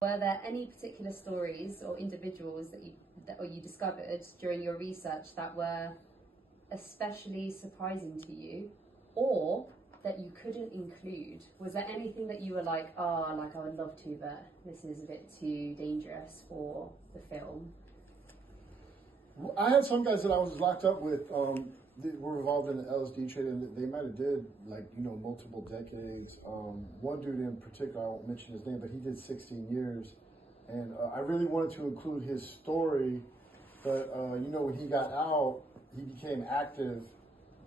Were there any particular stories or individuals that you discovered during your research that were especially surprising to you, or that you couldn't include? Was there anything that you were like, oh, like I would love to, but this is a bit too dangerous for the film? I had some guys that I was locked up with that were involved in the LSD trade, and they might have did multiple decades. One dude in particular, I won't mention his name, but he did 16 years, and I really wanted to include his story, but when he got out, he became active,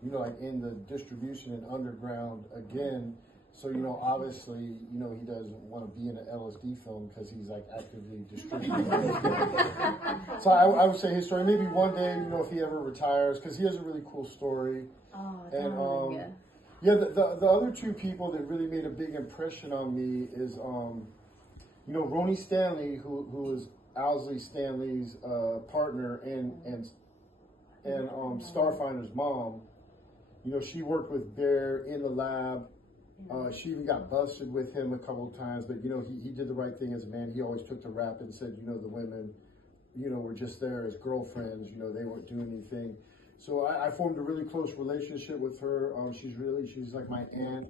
in the distribution and underground again. So, obviously, he doesn't want to be in an LSD film because he's actively distributing LSD. So I would say his story, maybe one day, if he ever retires, because he has a really cool story. Oh, and the other two people that really made a big impression on me is, Roni Stanley, who is Owsley Stanley's partner and Starfinder's mom. She worked with Bear in the lab. She even got busted with him a couple of times, but he did the right thing as a man. He always took the rap and said, the women, were just there as girlfriends. They weren't doing anything. So I formed a really close relationship with her. She's like my aunt.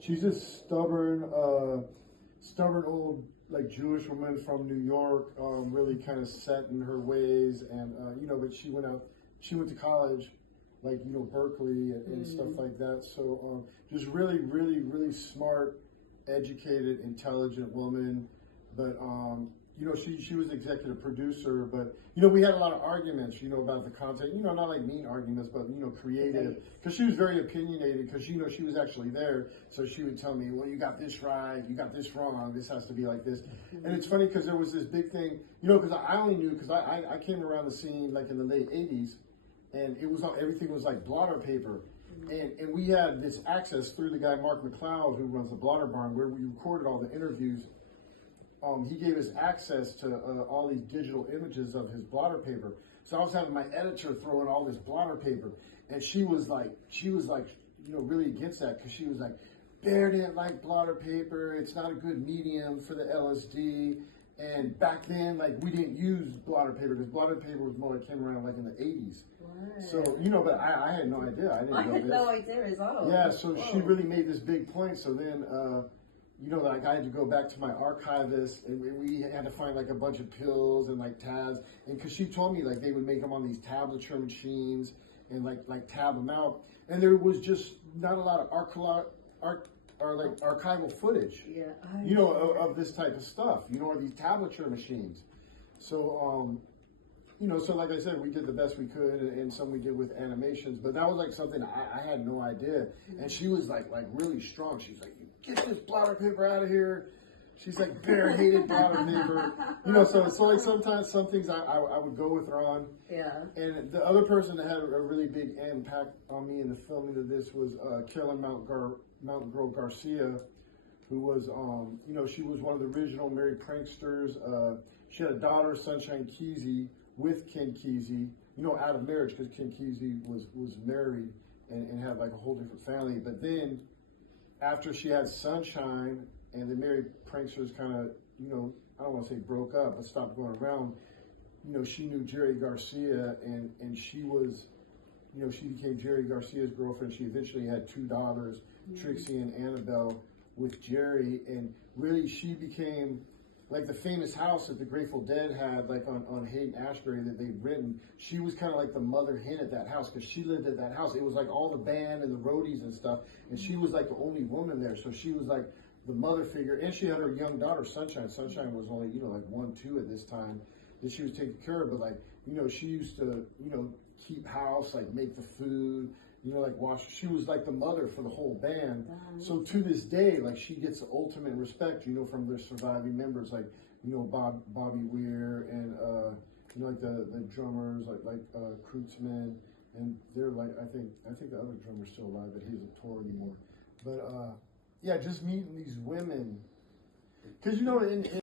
She's this stubborn old Jewish woman from New York, really kind of set in her ways, and but she went to college. Berkeley and stuff like that. So just really, really, really smart, educated, intelligent woman. But, she was executive producer, but, we had a lot of arguments, about the content, not like mean arguments, but, creative, because she was very opinionated, because, she was actually there. So she would tell me, well, you got this right, you got this wrong, this has to be like this. And it's funny because there was this big thing, because I only knew, because I came around the scene in the late 80s. And everything was like blotter paper. And we had this access through the guy, Mark McLeod, who runs the Blotter Barn, where we recorded all the interviews. He gave us access to all these digital images of his blotter paper. So I was having my editor throw in all this blotter paper. And she was really against that, because she was like, Bear didn't like blotter paper. It's not a good medium for the LSD. And back then, we didn't use blotter paper, because blotter paper was more came around in the 80s. Right. So, but I had no idea. I had no idea as well. Yeah, so she really made this big point. So then, I had to go back to my archivist, and we had to find a bunch of pills and tabs. And because she told me they would make them on these tablature machines and tab them out. And there was just not a lot of archival footage, of this type of stuff, or these tablature machines. So, so like I said, we did the best we could, and some we did with animations, but that was something I had no idea. And she was really strong. She's like, you get this blotter paper out of here. She's like, Bear hated blotter paper. So sometimes some things I would go with her on. Yeah. And the other person that had a really big impact on me in the filming of this was Carolyn Mountain Girl Garcia, who was, she was one of the original Merry Pranksters. She had a daughter, Sunshine Kesey, with Ken Kesey, out of marriage, because Ken Kesey was married and had a whole different family. But then after she had Sunshine, and the Merry Pranksters kind of, I don't want to say broke up, but stopped going around, she knew Jerry Garcia, and she was, she became Jerry Garcia's girlfriend. She eventually had two daughters, Trixie and Annabelle, with Jerry, and really she became the famous house that the Grateful Dead had on Haight-Ashbury that they'd written. She was kind of the mother hen at that house, because she lived at that house. It was all the band and the roadies and stuff, and she was the only woman there. So she was the mother figure, and she had her young daughter, Sunshine. Sunshine was only, 1-2 at this time that she was taking care of, but she used to, keep house, make the food, wash. She was the mother for the whole band. So to this day, she gets the ultimate respect, from their surviving members, Bobby Weir and, the drummers, Kreutzmann, and they're I think the other drummer's still alive, but he doesn't tour anymore. But, yeah, just meeting these women, because in